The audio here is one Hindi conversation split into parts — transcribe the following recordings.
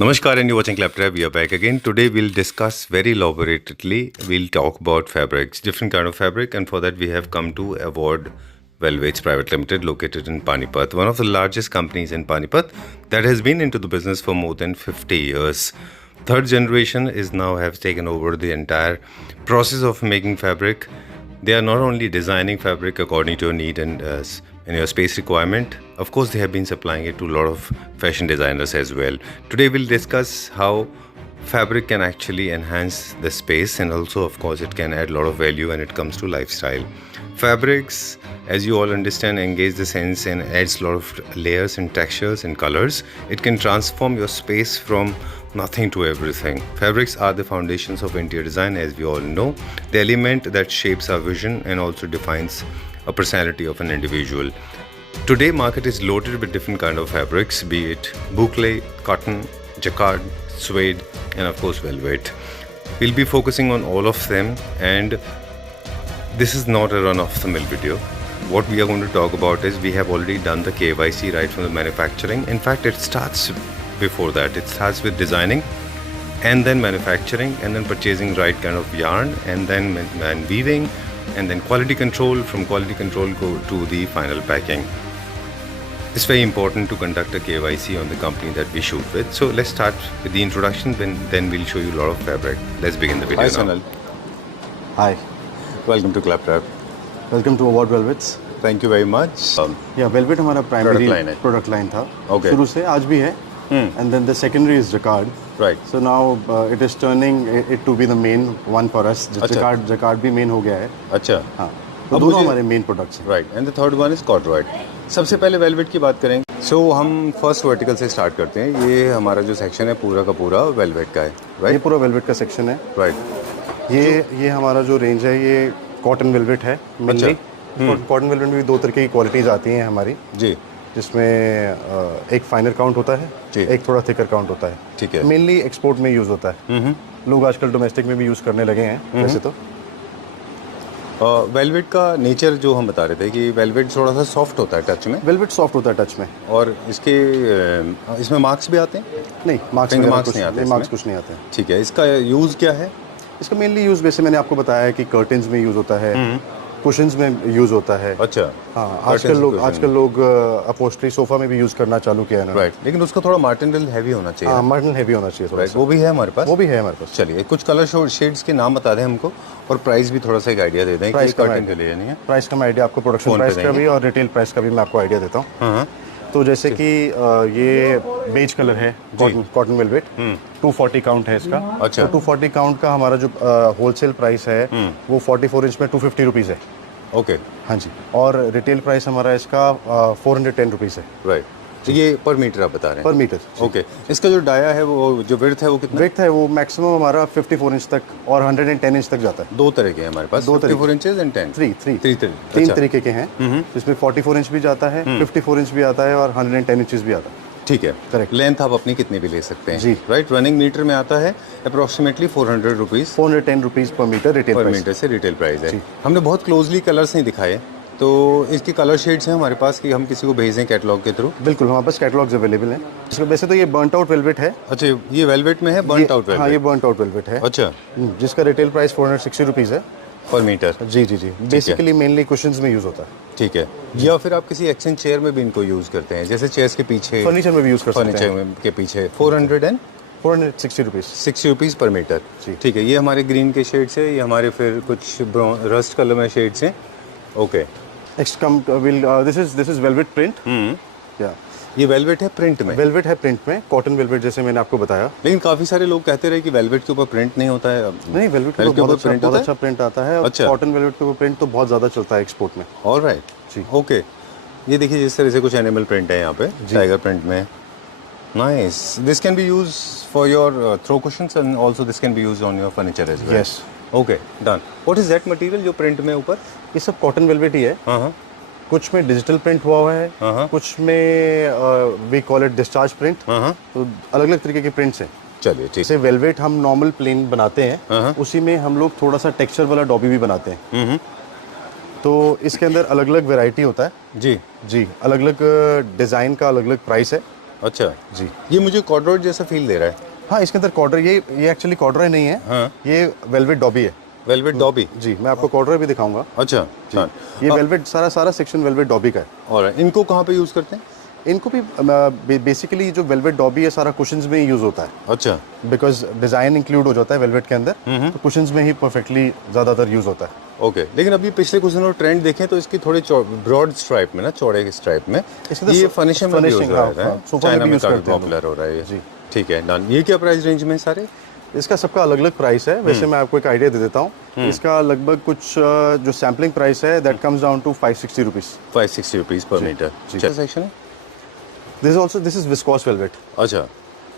Namaskar and you're watching Claptrap. We are back again. Today we'll discuss very elaborately. We'll talk about fabrics, different kind of fabric, and for that we have come to Award Velvets Private Limited, located in Panipat, one of the largest companies in Panipat that has been into the business for more than 50 years. Third generation is now have taken over the entire process of making fabric. They are not only designing fabric according to your need and your space requirement. Of course, they have been supplying it to a lot of fashion designers as well. Today, we'll discuss how fabric can actually enhance the space, and also, of course, it can add a lot of value when it comes to lifestyle. Fabrics, as you all understand, engage the sense and adds a lot of layers and textures and colors. It can transform your space from nothing to everything. Fabrics are the foundations of interior design, as we all know, the element that shapes our vision and also defines a personality of an individual. Today, market is loaded with different kind of fabrics, be it boucle, cotton, jacquard, suede, and of course velvet. We'll be focusing on all of them, and this is not a run-of-the-mill video. What we are going to talk about is we have already done the KYC right from the manufacturing. In fact, it starts before that. It starts with designing and then manufacturing and then purchasing right kind of yarn and then weaving and then quality control. From quality control go to the final packing. It's very important to conduct a KYC on the company that we shoot with. So let's start with the introduction, then we'll show you a lot of fabric. Let's begin the video. Hi now. Sanal. Hi, Welcome to Claptrap. welcome to Award Velvets. Thank you very much. या वेलवेट हमारा प्राइमरी line है. प्रोडक्ट लाइन था. Okay. शुरू से आज भी है. And then the secondary is jacquard. Right. So now it is turning it to be the main one for us. अच्छा. jacquard भी main हो गया है. अच्छा. हाँ. तो अब दोनों मुझे- हमारे मेन प्रोडक्ट्स हैं. Right and the third one is corduroy. सबसे पहले वेलवेट की बात करेंगे. सो हम फर्स्ट वर्टिकल से स्टार्ट करते हैं. ये हमारा जो सेक्शन है पूरा का पूरा वेलवेट का है. ये राइट. पूरा वेलवेट का सेक्शन है. राइट. ये हमारा जो रेंज है ये कॉटन वेलवेट है मेनली. कॉटन वेलवेट में भी दो तरह की क्वालिटीज आती हैं हमारी, जी. जिसमें एक फाइनर काउंट होता है, जी. एक थोड़ा थिकर काउंट होता है. ठीक है. मेनली एक्सपोर्ट में यूज़ होता है. लोग आजकल डोमेस्टिक में भी यूज़ करने लगे हैं वैसे तो. वेलवेट का नेचर जो हम बता रहे थे कि वेलवेट थोड़ा सा सॉफ्ट होता है टच में, वेलवेट सॉफ्ट होता है टच में. और इसके इसमें मार्क्स भी आते हैं. नहीं, मार्क्स Finger वगैरह marks कुछ नहीं आते नहीं, इसमें? मार्क्स कुछ नहीं आते हैं. ठीक है. इसका यूज़ क्या है? इसका मेनली यूज़ वैसे मैंने आपको बताया है कि कर्टन्स में यूज़ होता है, कुशन्स में यूज़ होता है. अच्छा. हाँ, Curtains आजकल लोग अपहोस्ट्री सोफा में भी यूज़ करना चालू किया है ना. राइट. लेकिन उसका थोड़ा मार्टिनल हैवी होना चाहिए. हाँ, मर्टन हेवी होना चाहिए थोड़ा राइट. सा. वो भी है हमारे पास. वो भी है हमारे पास. चलिए कुछ कलर शेड्स के नाम बता दें हमको, और प्राइस भी थोड़ा सा एक आइडिया दे दें कि प्राइस का कर्टन के लिए नहीं है. प्राइस का मैं आइडिया आपको प्रोडक्शन फोन पे प्राइस का देंगे. भी और रिटेल प्राइस का भी मैं आपको आइडिया देता हूँ. हाँ. तो जैसे कि ये बेज कलर है, कॉटन वेलवेट, 240 काउंट है इसका. अच्छा. तो 240 काउंट का हमारा जो होलसेल प्राइस है वो 44 इंच में 250 रुपीज़ है. ओके. हाँ जी. और रिटेल प्राइस हमारा इसका 410 रुपीज़ है राइट. तो ये पर मीटर आप बता रहे हैं. पर मीटर. ओके. इसका जो डाया है वो जो विड्थ है वो कितना? ब्रेक है वो मैक्सिमम हमारा 54 इंच तक और 110 इंच तक जाता है. दो तरह के हैं हमारे पास. दो तरह के. 54 इंचेस एंड 10. तीन तरीके के हैं. इसमें 44 इंच भी जाता है, 54 इंच भी आता है और 110 इंचेस भी आता है. ठीक है. Correct. लेंथ आप अपनी कितनी भी ले सकते हैं. जी. राइट. रनिंग मीटर में आता है अप्रोक्सीमेटली 400 रुपीज़ 410 रुपीज़ पर मीटर रिटेल पर प्राइस. मीटर से रिटेल प्राइस है. हमने बहुत क्लोजली कलर्स नहीं दिखाए, तो इसके कलर शेड्स हैं हमारे पास कि हम किसी को भेजें कैटलॉग के थ्रू. बिल्कुल, हमारे पास कैटलॉग्स अवेलेबल हैं. इसका वैसे तो ये बर्नट आउट वेलवेट है. अच्छा. ये वेलवेट में है बर्नट आउट हाँ, ये वेलवेट. बर्नट आउट वेलवेट है. अच्छा. जिसका रिटेल प्राइस 460 रुपीज़ है पर मीटर. जी. बेसिकली मेनली कुशन्स में यूज़ होता है. ठीक है. या फिर आप किसी एक्सचेंज चेयर में भी इनको यूज़ करते हैं, जैसे चेयर्स के पीछे, फर्नीचर में भी यूज़ कर सकते फर्नीचर हैं. के पीछे. 460 460 रुपीज़ पर मीटर. जी. ठीक है. ये हमारे ग्रीन के शेड्स है, ये हमारे फिर कुछ रस्ट कलर में शेड्स हैं. Okay. Next come will this is velvet print. या ये वेलवेट है प्रिंट में. वेलवेट है प्रिंट में, कॉटन वेलवेट जैसे मैंने आपको बताया. लेकिन काफ़ी सारे लोग कहते रहे कि वेलवेट के ऊपर प्रिंट नहीं होता है. नहीं, वेलवेट के ऊपर ऊपर print बहुत होता है? अच्छा प्रिंट आता है. अच्छा. कॉटन वेलवेट के ऊपर प्रिंट तो बहुत ज़्यादा चलता है एक्सपोर्ट में. ऑलराइट. जी. ओके. ये देखिए जिस तरह से कुछ एनिमल प्रिंट है यहाँ पे, टाइगर प्रिंट में. Nice. This can be use for your throw cushions and also this can be use on your furniture as well. Yes. Okay. Done. What is that material जो प्रिंट में ऊपर? ये सब कॉटन वेलवेट ही है. हाँ. कुछ में डिजिटल प्रिंट हुआ हुआ है, कुछ में we call it discharge print. तो अलग अलग तरीके के प्रिंट्स हैं. चलिए ठीक. जैसे वेलवेट हम नॉर्मल प्लेन बनाते हैं, उसी में हम लोग थोड़ा सा टेक्सचर वाला डॉबी भी बनाते हैं. तो इसके अंदर अलग अलग वैरायटी होता है. जी. अलग अलग डिज़ाइन का अलग अलग प्राइस है. अच्छा जी। ये मुझे कॉर्डरोय जैसा फील दे रहा है। हाँ, इसके अंदर कॉर्डरोय, ये एक्चुअली कॉर्डरोय नहीं है। हाँ। ये वेलवेट डॉबी है। Velvet dobby. जी, मैं आपको कॉर्डरोय भी दिखाऊंगा। अच्छा जी। ये वेलवेट सारा सेक्शन वेलवेट डॉबी का है। और इनको कहाँ पे यूज़ करते हैं? इनको भी बेसिकली जो वेलवेट डॉबी है सारा कुशन्स में ही यूज होता है, अच्छा। बिकॉज डिजाइन इंक्लूड हो जाता है वेलवेट के अंदर, तो कुशन्स में ही परफेक्टली ज्यादातर यूज होता है। ओके, लेकिन अभी पिछले कुछ दिनों ट्रेंड देखें तो इसकी थोड़े ब्रॉड स्ट्राइप में ना, चौड़े स्ट्राइप में ये फर्निशिंग में भी यूज हो रहा है, चाइना में काफी पॉपुलर हो रहा है ये। जी। ठीक है, डन। ये क्या प्राइस रेंज में सारे? इसका सबका अलग अलग प्राइस है। वैसे मैं आपको एक आइडिया दे देता हूँ। इसका लगभग कुछ जो सैम्पलिंग प्राइस है that comes down to 560 rupees. 560 rupees per metre. क्या सेक्शन है? This is viscose velvet. अच्छा।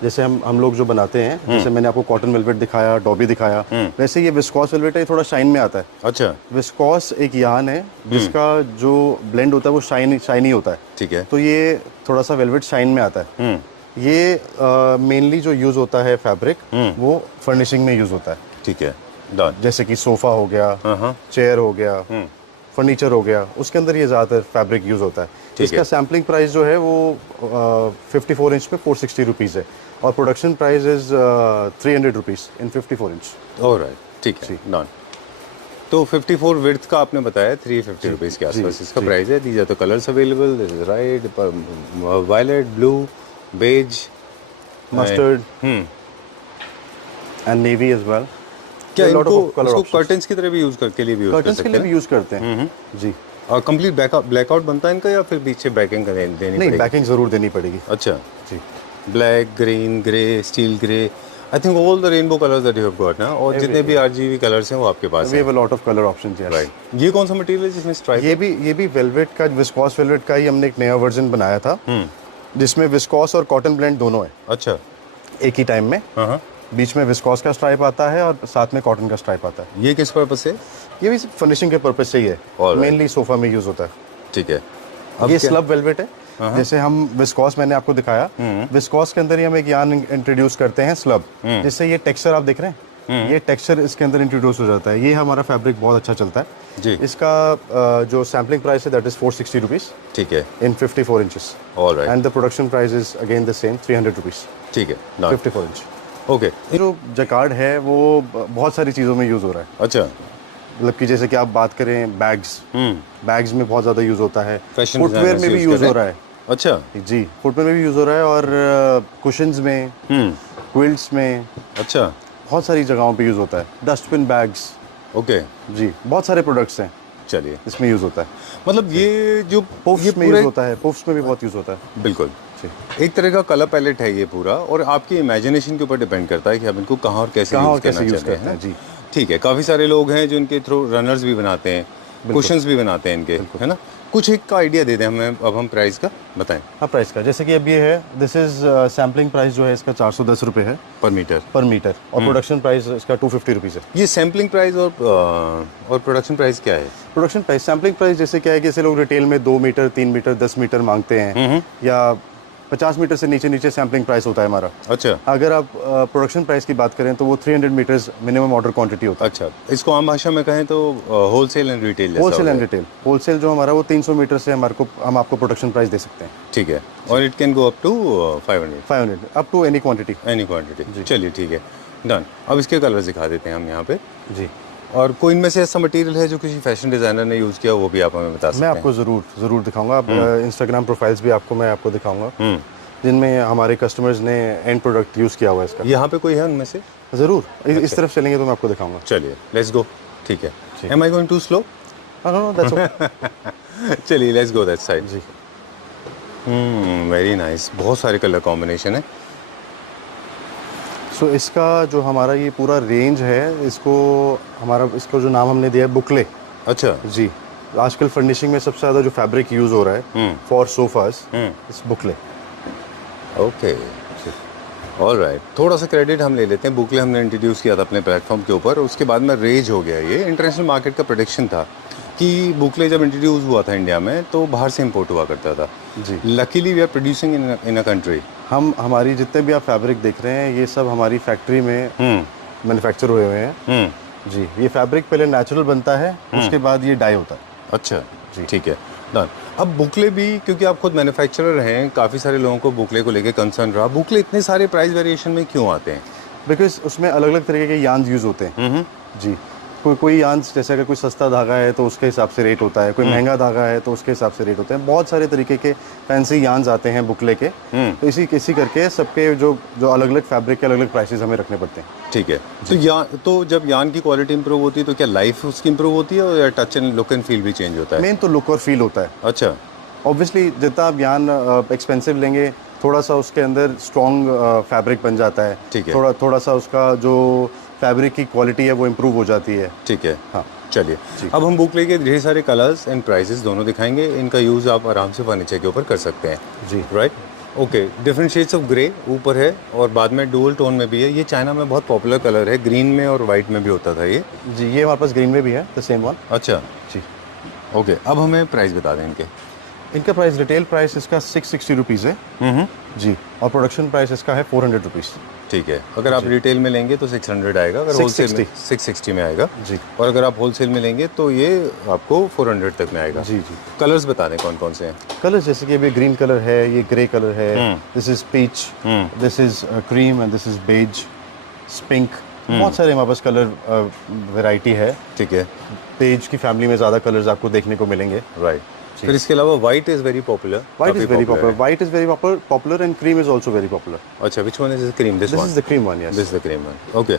जैसे हम लोग जो बनाते हैं, जैसे मैंने आपको कॉटन वेलवेट दिखाया, डॉबी दिखाया, वैसे ये विस्कोस वेलवेट है, थोड़ा शाइन में आता है। अच्छा। विस्कोस एक यार्न है जिसका जो ब्लेंड होता है वो शाइनी होता है। ठीक है। तो ये थोड़ा सा वेलवेट शाइन में आता है। ये मेनली जो यूज होता है फैब्रिक, वो फर्निशिंग में यूज होता है। ठीक है, डन। जैसे कि सोफा हो गया, चेयर हो गया, फर्नीचर हो गया, उसके अंदर ये ज़्यादातर फैब्रिक यूज होता है। इसका सैम्पलिंग प्राइस जो है वो 54 इंच पे 460 रुपीज़ है, और production price is 300 rupees in 54 inch. Alright, ठीक है, डन। तो 54 विड्थ का आपने बताया 350 रुपीज़ के आसपास इसका प्राइस है। These are the colours available, this is red, violet, blue, beige, mustard and navy as well. क्या इनको कर्टन्स की तरह भी यूज करके लिए भी यूज कर कर्टन्स सकते के लिए हैं? भी यूज करते हैं जी। और कंप्लीट ब्लैकआउट बनता है इनका, या फिर पीछे बैकिंग देनी नहीं, पड़ेगी? बैकिंग जरूर देनी पड़ेगी। अच्छा जी। Black, green, grey, steel grey, I think all the rainbow colours that you have got ना, और जितने भी आरजीबी कलर्स हैं वो आपके पास वी हैं। Have a lot of colour options. Yes. Right. ये कौन सा मटेरियल है जिसमें स्ट्राइप? ये भी वेलवेट का, विस्कोस वेलवेट का ही हमने एक नया वर्जन बनाया था, जिसमें विस्कोस और कॉटन ब्लेंड दोनों है अच्छा। एक ही टाइम में। हाँ। बीच में विस्कोस का स्ट्राइप आता है और साथ में कॉटन का स्ट्राइप आता है। ये किस पर्पस से? ये भी फर्निशिंग के पर्पज से ही है, Alright. मेनली सोफा में यूज होता है। ठीक है। ये स्लब वेलवेट है। जैसे हम विस्कोस मैंने आपको दिखाया, विस्कोस के अंदर ही हम एक यार्न इंट्रोड्यूस करते हैं स्लब, जिससे ये टेक्सचर आप देख रहे हैं, ये टेक्सचर इसके अंदर इंट्रोड्यूस हो जाता है। ये हमारा फैब्रिक बहुत अच्छा चलता है जी। इसका जो सैम्पलिंग प्राइस है दैट इज 460 रुपीज ठीक है, इन 54 inches. Alright, and the production price is again the same 300 rupees. ठीक है, 54 इंच। ओके। जो जकार्ड है वो बहुत सारी चीज़ों में यूज़ हो रहा है। अच्छा। मतलब कि जैसे कि आप बात करें बैग्स में बहुत ज़्यादा यूज़ होता है, Fashion फुटवेयर में भी यूज़ हो रहा है। अच्छा जी, फुटवेयर में भी यूज़ हो रहा है, और कुशन्स में, क्विल्ट्स में, अच्छा, बहुत सारी जगहों पे यूज़ होता है। डस्टबिन बैग्स, ओके, जी, बहुत सारे प्रोडक्ट्स हैं चलिए। इसमें यूज़ होता है। मतलब ये जो पुफ्स में यूज़ होता है, पुफ्स में भी बहुत यूज़ होता है। बिल्कुल एक तरह का कलर पैलेट है ये पूरा, और आपकी इमेजिनेशन के ऊपर डिपेंड करता है कि आप इनको कहाँ और कैसे यूज़ करते हैं। जी, ठीक है। काफ़ी सारे लोग हैं जो इनके थ्रू रनर्स भी बनाते हैं, कुशन्स भी बनाते हैं इनके, है ना। कुछ एक का आइडिया दे दें हमें, अब हम प्राइस का बताएं। हाँ, प्राइस का जैसे कि अब ये है, दिस इज सैम्पलिंग प्राइस जो है इसका 410 रुपये है पर मीटर, और प्रोडक्शन प्राइस इसका 250 रुपीज़ है। ये सैम्पलिंग प्राइस और प्रोडक्शन प्राइस क्या है? प्रोडक्शन प्राइस, सैम्पलिंग प्राइस जैसे क्या है कि जैसे लोग रिटेल में 2 मीटर, 3 मीटर, 10 मीटर मांगते हैं, या 50 मीटर से नीचे सैम्पलिंग प्राइस होता है हमारा। अच्छा। अगर आप प्रोडक्शन प्राइस की बात करें तो वो 300 मीटर्स मिनिमम ऑर्डर क्वांटिटी होता है। अच्छा, इसको आम भाषा में कहें तो wholesale and retail. Wholesale and retail. Wholesale जो हमारा वो 300 मीटर से हम आपको प्रोडक्शन प्राइस दे सकते हैं। ठीक है, और it can go up to 500 up to any quantity. Any quantity. चलिए ठीक है, डन। अब इसके कलर्स दिखा देते हैं हम यहाँ पे। जी। और कोई इनमें से ऐसा मटेरियल है जो किसी फैशन डिजाइनर ने यूज़ किया, वो भी आप हमें बता सकते मैं हैं? आपको ज़रूर दिखाऊंगा। इंस्टाग्राम प्रोफाइल्स भी मैं आपको दिखाऊंगा जिनमें हमारे कस्टमर्स ने एंड प्रोडक्ट यूज़ किया हुआ है इसका। यहाँ पे कोई है उनमें से? ज़रूर, इस तरफ चलेंगे तो मैं आपको दिखाऊंगा। चलिए, लेट्स गो। ठीक है। Am I going too slow? No, that's okay. चलिए, लेट्स गो दैट साइड। जी। वेरी नाइस, बहुत सारे कलर कॉम्बिनेशन है। सो इसका जो हमारा ये पूरा रेंज है, इसको जो नाम हमने दिया है बुकले। अच्छा जी। आजकल फर्निशिंग में सबसे ज़्यादा जो फैब्रिक यूज़ हो रहा है फॉर सोफास, इस बुकले। Okay, alright. थोड़ा सा क्रेडिट हम ले लेते हैं। बुकले हमने इंट्रोड्यूस किया था अपने प्लेटफॉर्म के ऊपर, उसके बाद में रेज हो गया। ये इंटरनेशनल मार्केट का प्रेडिक्शन था कि बुकले जब इंट्रोड्यूस हुआ था इंडिया में तो बाहर से इंपोर्ट हुआ करता था। जी। Luckily we are producing in a country. हमारी जितने भी आप फैब्रिक देख रहे हैं ये सब हमारी फैक्ट्री में मैन्युफैक्चर हुए हैं। जी। ये फैब्रिक पहले नेचुरल बनता है, उसके बाद ये डाई होता है। अच्छा जी, ठीक है, डन। अब बुकले भी, क्योंकि आप खुद मैन्युफैक्चरर हैं, काफ़ी सारे लोगों को बुकले को लेके कंसर्न रहा, बुकले इतने सारे प्राइस वेरिएशन में क्यों आते हैं? बिकॉज उसमें अलग अलग तरीके के यार्न्स यूज़ होते हैं। जी, कोई यार्न्स, जैसे अगर कोई सस्ता धागा है तो उसके हिसाब से रेट होता है, कोई महंगा धागा है तो उसके हिसाब से रेट होता है। बहुत सारे तरीके के फैंसी यार्न्स आते हैं बुकले के, तो इसी करके सबके जो अलग अलग फैब्रिक के अलग अलग प्राइसेस हमें रखने पड़ते हैं। ठीक है। तो जब यार्न की क्वालिटी इंप्रूव होती है तो क्या लाइफ उसकी इंप्रूव होती है, या touch and look and feel भी चेंज होता है? मेन तो लुक और फील होता है। अच्छा। ऑब्वियसली जितना आप यार्न एक्सपेंसिव लेंगे, थोड़ा सा उसके अंदर स्ट्रॉन्ग फैब्रिक बन जाता है। ठीक है। थोड़ा सा उसका जो फैब्रिक की क्वालिटी है वो इम्प्रूव हो जाती है। ठीक है। हाँ, चलिए, अब हम बुकले के ढेर सारे कलर्स एंड प्राइसेस दोनों दिखाएंगे। इनका यूज़ आप आराम से फर्नीचर के ऊपर कर सकते हैं। जी। Right, okay. Different shades of grey ऊपर है और बाद में डुअल टोन में भी है। ये चाइना में बहुत पॉपुलर कलर है, ग्रीन में और वाइट में भी होता था ये। जी, ये हमारे पास ग्रीन में भी है, द सेम वन। अच्छा जी। ओके, अब हमें प्राइस बता दें इनके। इनका प्राइस, रिटेल प्राइस इसका 660 रुपीज़ है। जी, और प्रोडक्शन प्राइस इसका है 400 रुपीज़। ठीक है। अगर आप रिटेल में लेंगे तो 600 आएगा, अगर होलसेल में 660 में आएगा। जी। और अगर आप होलसेल में लेंगे तो ये आपको 400 तक में आएगा। जी जी। कलर्स बता दें कौन कौन से हैं। कलर्स जैसे कि अभी ग्रीन कलर है, ये ग्रे कलर है, this is peach, this is cream and this is beige, pink. बहुत सारे हमारे पास कलर वैरायटी है। ठीक है। बेज की फैमिली में ज़्यादा कलर्स आपको देखने को मिलेंगे। राइट। फिर इसके अलावा white is very popular. White is very popular. White is very popular and cream is also very popular. अच्छा, which one is the cream? This This one. is the cream one, yes. This is the cream one. Okay.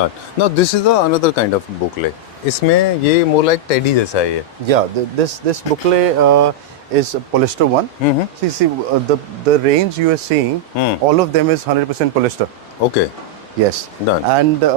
Done. Now this is the another kind of boucle. इसमें ये more like teddy जैसा है ये। Yeah, this boucle is polyester one. See, the range you are seeing, all of them is 100% polyester. Okay. Yes. Done. And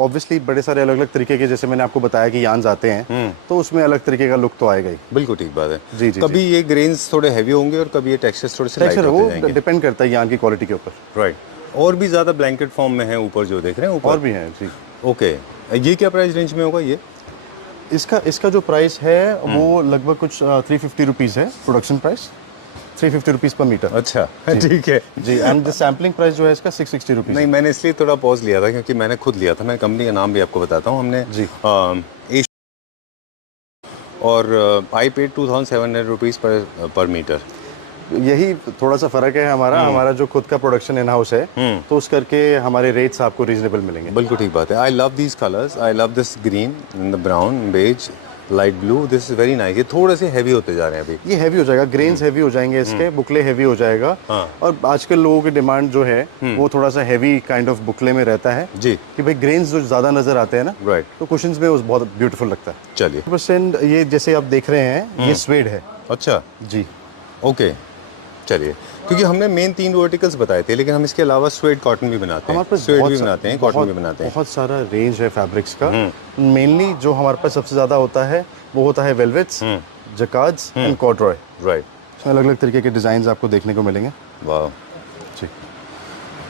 obviously बड़े सारे अलग अलग तरीके के, जैसे मैंने आपको बताया कि यार्न्स आते हैं, तो उसमें अलग तरीके का लुक तो आएगा ही। बिल्कुल ठीक बात है। जी जी। कभी ये ग्रेन्स थोड़े हैवी होंगे और कभी ये टेक्सचर्स थोड़े से लाइट टेक्सचर होते वो जाएंगे। डिपेंड करता है यार्न की क्वालिटी के ऊपर। राइट। और भी ज़्यादा ब्लैंकेट फॉर्म में है ऊपर जो देख रहे हैं ऊपर। और भी है जी। ओके। ये क्या प्राइस रेंज में होगा ये? इसका जो प्राइस है वो लगभग कुछ 350 रुपीज़ है, प्रोडक्शन प्राइस 350 रुपीज़ पर मीटर। अच्छा, ठीक है जी। एंड द सैम्पलिंग प्राइस जो है इसका 660 रुपीज़। नहीं, मैंने इसलिए थोड़ा पॉज लिया था क्योंकि मैंने खुद लिया था। मैं कंपनी का नाम भी आपको बताता हूँ। हमने जी। और आई पेड 2700 रुपीज़ पर मीटर। यही थोड़ा सा फर्क है हमारा जो खुद का प्रोडक्शन इन हाउस है, तो उस करके हमारे रेट्स आपको रीजनेबल मिलेंगे। बिल्कुल ठीक बात है। I love these colours, I love this green, the brown, beige, light blue. This is very nice. ये थोड़े से हैवी होते जा रहे हैं अभी। ये हैवी हो जाएगा, ग्रेन्स हैवी हो जाएंगे इसके, बुकले हैवी हो जाएगा। और आजकल लोगों की डिमांड जो है वो थोड़ा सा हैवी काइंड ऑफ बुकले में रहता है जी, कि भाई ग्रेन्स जो ज़्यादा नजर आते हैं ना, राइट, तो कुशन्स में वो बहुत ब्यूटीफुल लगता है। चलिए। परसेंट ये जैसे आप देख रहे हैं, ये स्वेड है। अच्छा जी। ओके, चलिए। क्योंकि हमने मेन 3 वर्टिकल्स बताए थे, लेकिन हम इसके अलावा स्वेड कॉटन भी बनाते हैं, हमारे पास स्वेड भी बनाते हैं, कॉटन भी बनाते हैं। बहुत सारा रेंज है फैब्रिक्स का। मेनली जो हमारे पास सबसे ज़्यादा होता है वो होता है वेलवेट्स, जकार्ड्स एंड कॉर्डरॉय। राइट। इसमें अलग अलग तरीके के डिज़ाइन आपको देखने को मिलेंगे। वाह, जी,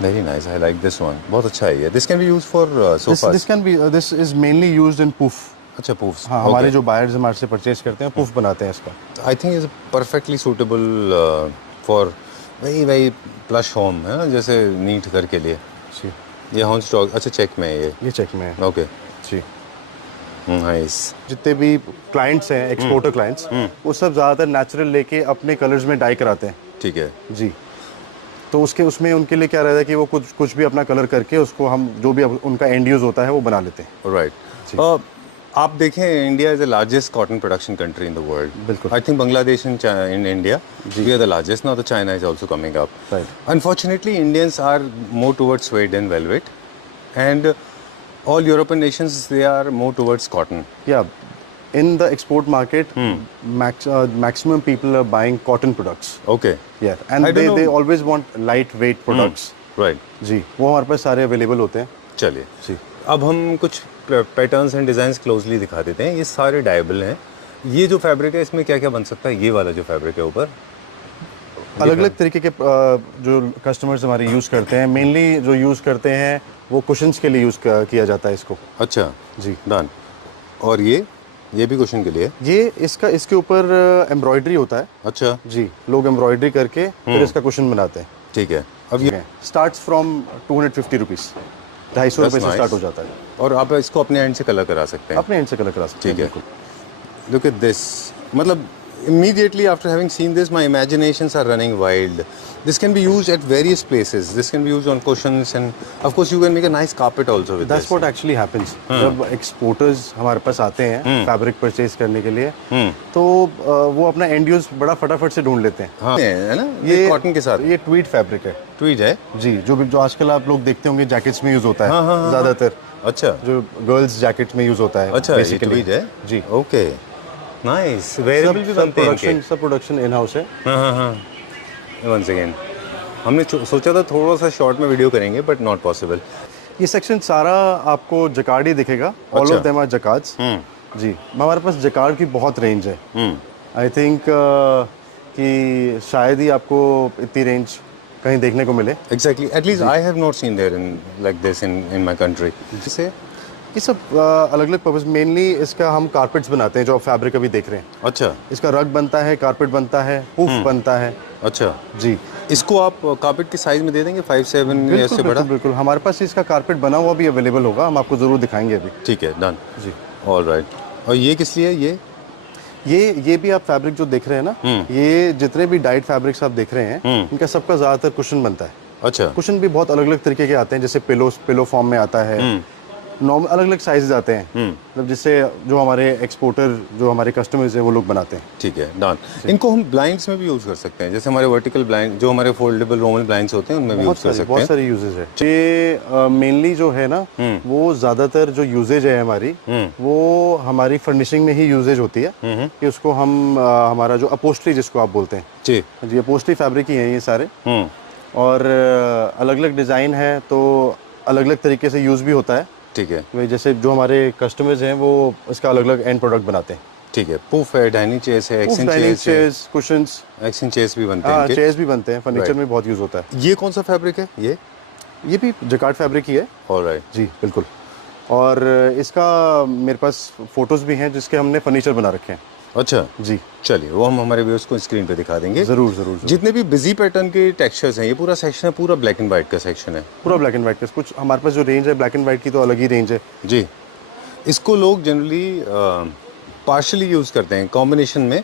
very nice. I like this one. बहुत अच्छा है ये। This can be used for sofas. This is mainly used in pouf. अच्छा, पूफ्स। हाँ, हमारे जो बायर्स हमारे से परचेज करते हैं पुफ बनाते हैं इसका। I think is perfectly suitable for वही प्लश होम है ना, जैसे नीट घर के लिए। जी। ये हाउस स्टॉक। अच्छा, चेक में है ये चेक में है। ओके, जी। नाइस। जितने भी क्लाइंट्स हैं, एक्सपोर्टर क्लाइंट्स, वो सब ज़्यादातर नेचुरल लेके अपने कलर्स में डाई कराते हैं। ठीक है जी। तो उसमें उनके लिए क्या रहता है कि वो कुछ भी अपना कलर करके उसको हम जो भी उनका एंड यूज़ होता है वो बना लेते हैं। राइट। आप देखें, India is the largest cotton production country in the world. बिल्कुल। I think Bangladesh in India we are the largest. Now the China is also coming up. Right. Unfortunately Indians are more towards suede and velvet, and all European nations, they are more towards cotton. Yeah, in the export market, maximum people are buying cotton products. Okay. Yeah, and they always want lightweight products. Right. जी, वो हमारे पास सारे अवेलेबल होते हैं। चलिए जी। अब हम कुछ पैटर्न्स एंड डिज़ाइंस क्लोजली दिखा देते हैं। ये सारे डायबल हैं। ये जो फैब्रिक है इसमें क्या क्या बन सकता है? ये वाला जो फैब्रिक है ऊपर, अलग अलग तरीके के जो कस्टमर्स हमारे यूज़ करते हैं, मेनली जो यूज़ करते हैं वो कुशन्स के लिए यूज़ किया जाता है इसको। अच्छा जी। डन। और ये भी कुशन के लिए? ये इसके ऊपर एम्ब्रॉयडरी होता है। अच्छा जी, लोग एम्ब्रॉयडरी करके फिर इसका कुशन बनाते हैं। ठीक है। अब ये स्टार्ट्स फ्रॉम 250 रुपीज़, 250 रुपये से स्टार्ट हो जाता है। और आप इसको अपने एंड से कलर करा सकते हैं? अपने एंड से कलर करा सकते हैं। ठीक है। Look at this. मतलब immediately after having seen this, my imaginations are running wild. This can be used at various places. This can be used on cushions, and of course you can make a nice carpet also with That's this. what actually happens. जब एक्सपोर्टर्स हमारे पास आते हैं फैब्रिक परचेज करने के लिए, तो वो अपना एंड यूज बड़ा फटाफट से ढूंढ लेते हैं. हाँ, है ना, ये कॉटन के साथ. ये ट्वीड फैब्रिक है. ट्वीड है जी, जो आजकल आप लोग देखते होंगे जैकेट्स में यूज होता है ज्यादातर. अच्छा, जो गर्ल्स जैकेट में यूज होता है. अच्छा, ये ट्वीड है जी. Okay, nice. वेरिएबल भी बनते हैं इनके. सब प्रोडक्शन इन हाउस है. हाँ. वन सेकेंड, हमने सोचा था थोड़ा सा शॉर्ट में वीडियो करेंगे, बट नॉट पॉसिबल. ये सेक्शन सारा आपको जकार्ड ही दिखेगा. All of them are jacquards. जी, हमारे पास जकार्ड की बहुत रेंज है. आई थिंक कि शायद ही आपको इतनी रेंज कहीं देखने को मिले. Exactly, at least I have not seen there in like this in my country. जिसे ये सब अलग अलग पर्पज. मेनली इसका हम कारपेट्स बनाते हैं, जो आप फैब्रिक अभी देख रहे हैं. अच्छा, इसका रग बनता है, कारपेट बनता है, पूफ बनता है. अच्छा जी, इसको आप कारपेट के साइज में दे देंगे 5-7 या इससे बड़ा? बिल्कुल. हमारे पास इसका कारपेट बना हुआ भी अवेलेबल होगा, हम आपको जरूर दिखाएंगे अभी. ठीक है, डन जी. ऑलराइट. और ये किस लिए है ये भी आप फैब्रिक जो देख रहे हैं ना, ये जितने भी डाइट फैब्रिक्स आप देख रहे हैं, इनका सबका ज्यादातर कुशन बनता है. अच्छा, कुशन भी बहुत अलग अलग तरीके के आते हैं. जैसे पिलो फॉर्म में आता है. नॉर्मल अलग अलग साइजेस आते हैं, मतलब जिससे जो हमारे एक्सपोर्टर, जो हमारे कस्टमर्स हैं, वो लोग बनाते हैं. ठीक है, डन. इनको हम ब्लाइंड्स में भी यूज कर सकते हैं, जैसे हमारे वर्टिकल ब्लाइंड, जो हमारे फोल्डेबल रोमन ब्लाइंड्स होते हैं, उनमें भी यूज कर सकते हैं. बहुत सारी यूजेज है. ये मेनली जो है ना, वो ज्यादातर जो यूजेज है हमारी, वो हमारी फर्निशिंग में ही यूजेज होती है. कि उसको हम हमारा जो अपोस्ट्री जिसको आप बोलते हैं जी, अपोस्ट्री फैब्रिक ही है ये सारे. और अलग अलग डिजाइन है, तो अलग अलग तरीके से यूज भी होता है. ठीक है. वही जैसे जो हमारे कस्टमर्स हैं, वो इसका अलग अलग एंड प्रोडक्ट बनाते हैं. ठीक है. पूफ है, डाइनिंग चेयर्स है, exchange chairs, cushions, exchange chairs भी बनते हैं. हाँ, चेयर्स भी बनते हैं. फर्नीचर में बहुत यूज होता है. ये कौन सा फैब्रिक है? ये भी जकार्ड फैब्रिक ही है. ऑलराइट. जी, बिल्कुल. और इसका मेरे पास फोटोज भी हैं जिसके हमने फर्नीचर बना रखे हैं. अच्छा जी, चलिए, वो हम हमारे व्यूअर्स को स्क्रीन पे दिखा देंगे. जरूर. जितने भी बिजी पैटर्न के टेक्सचर्स हैं, ये पूरा सेक्शन है, पूरा ब्लैक एंड व्हाइट का सेक्शन है. पूरा ब्लैक एंड व्हाइट का. कुछ हमारे पास जो रेंज है ब्लैक एंड व्हाइट की, तो अलग ही रेंज है. जी, इसको लोग जनरली पार्शली यूज़ करते हैं कॉम्बिनेशन में.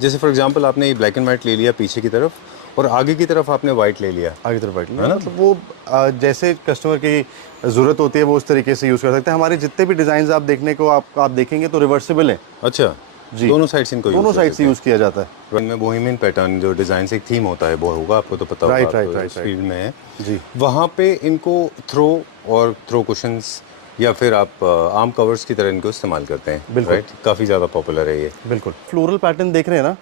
जैसे फॉर एग्जांपल, आपने ये ब्लैक एंड व्हाइट ले लिया पीछे की तरफ, और आगे की तरफ आपने व्हाइट ले लिया. आगे तरफ व्हाइट, मतलब वो जैसे कस्टमर की ज़रूरत होती है, वो उस तरीके से यूज़ कर सकते हैं. हमारे जितने भी डिज़ाइन आप देखने को आप देखेंगे तो रिवर्सिबल है. अच्छा जी, दोनों साइड से इनको दोनों साइड से यूज़ किया जाता है. में बोहेमियन पैटर्न जो डिज़ाइन से एक थीम होता है, वो होगा, आपको तो पता होगा. राइट. फील्ड में है जी. वहाँ पे इनको थ्रो कुशंस या फिर आप आर्म कवर्स की तरह इनको इस्तेमाल करते हैं. बिल्कुल. राइट, काफ़ी ज़्यादा पॉपुलर है ये. बिल्कुल. फ्लोरल पैटर्न देख रहे हैं ना,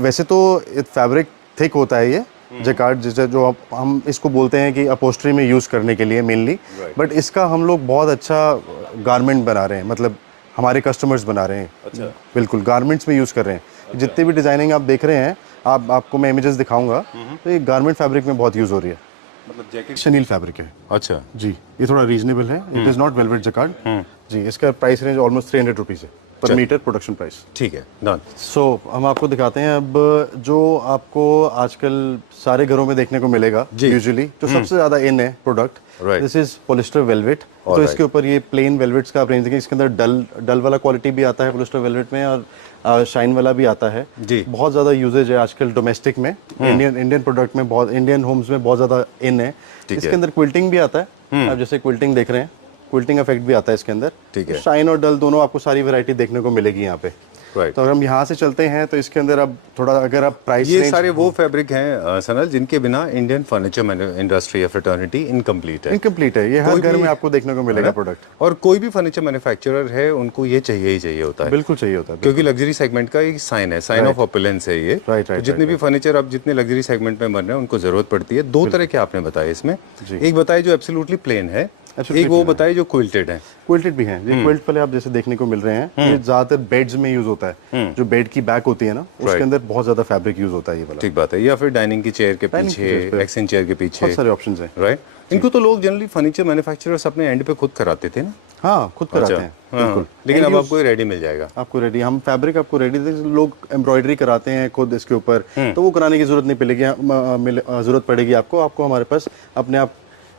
वैसे तो फैब्रिक थिक होता है ये जैकार्ड, जैसे जो हम इसको बोलते हैं कि अपोस्ट्री में यूज़ करने के लिए मेनली. बट इसका हम लोग बहुत अच्छा गारमेंट बना रहे हैं, मतलब हमारे कस्टमर्स बना रहे हैं. अच्छा, बिल्कुल गारमेंट्स में यूज़ कर रहे हैं. जितने भी डिज़ाइनिंग आप देख रहे हैं, आपको मैं इमेजेस दिखाऊंगा, तो ये गारमेंट फैब्रिक में बहुत यूज़ हो रही है. मतलब जैकेट शनील फैब्रिक है. अच्छा जी, ये थोड़ा रीजनेबल है. It is not velvet jacquard. जी, इसका प्राइस रेंज ऑलमोस्ट 300 रुपीज़ है पर मीटर प्रोडक्शन प्राइस. ठीक है, डन. सो हम आपको दिखाते हैं अब जो आपको आजकल सारे घरों में देखने को मिलेगा यूजुअली, जो सबसे ज़्यादा इन है product. This is polyester velvet. तो इसके ऊपर ये प्लेन वेलवेट्स का आप रेंज देखेंगे, इसके अंदर डल वाला क्वालिटी भी आता है पॉलिस्टर वेलवेट में, और शाइन वाला भी आता है. जी, बहुत ज़्यादा यूजेज है आजकल डोमेस्टिक में. इंडियन प्रोडक्ट में, बहुत इंडियन होम्स में बहुत ज़्यादा इन है. इसके अंदर क्विल्टिंग भी आता है. आप जैसे क्विल्टिंग देख रहे हैं, क्विल्टिंग इफेक्ट भी आता है इसके अंदर. ठीक है. शाइन और डल दोनों आपको सारी वैरायटी देखने को मिलेगी यहाँ पे. राइट. तो अगर हम यहाँ से चलते हैं, तो इसके अंदर अब थोड़ा अगर आप प्राइस, ये सारे वो फैब्रिक हैं सनल, जिनके बिना इंडियन फर्नीचर इंडस्ट्री या फ्रेटर्निटी इनकम्प्लीट है. इनकम्प्लीट है. ये हर घर में आपको देखने को मिलेगा प्रोडक्ट. और कोई भी फर्नीचर मैन्युफैक्चरर है, उनको ये चाहिए ही चाहिए होता है. बिल्कुल चाहिए होता है, क्योंकि लग्जरी सेगमेंट का एक साइन है, साइन ऑफ ऑपुलेंस है ये. राइट. जितने भी फर्नीचर अब जितने लग्जरी सेगमेंट में बन रहे हैं, उनको जरूरत पड़ती है. दो तरह के आपने बताए इसमें. एक बताए जो एब्सोल्युटली प्लेन है, एक वो बताए जो क्विल्टेड है. क्विल्टेड भी है. ये क्विल्ट वाले आप जैसे देखने को मिल रहे हैं, ये ज्यादातर बेड्स में यूज होता है. जो बेड की बैक होती है ना, उसके अंदर बहुत ज्यादा फैब्रिक यूज होता है ये वाला. ठीक बात है. या फिर डाइनिंग की चेयर के पीछे, एक्सचेंज चेयर के पीछे, बहुत सारे ऑप्शंस हैं. राइट. इनको तो लोग जनरली फर्नीचर मैन्युफैक्चरर्स अपने एंड पे खुद कराते थे ना. हाँ, खुद कराते हैं. बिल्कुल. लेकिन अब आपको रेडी मिल जाएगा. आपको रेडी, हम फैब्रिक आपको रेडी, लोग एम्ब्रॉयडरी कराते हैं खुद इसके ऊपर, तो वो कराने की जरूरत नहीं पड़ेगी, जरूरत पड़ेगी आपको हमारे पास अपने आप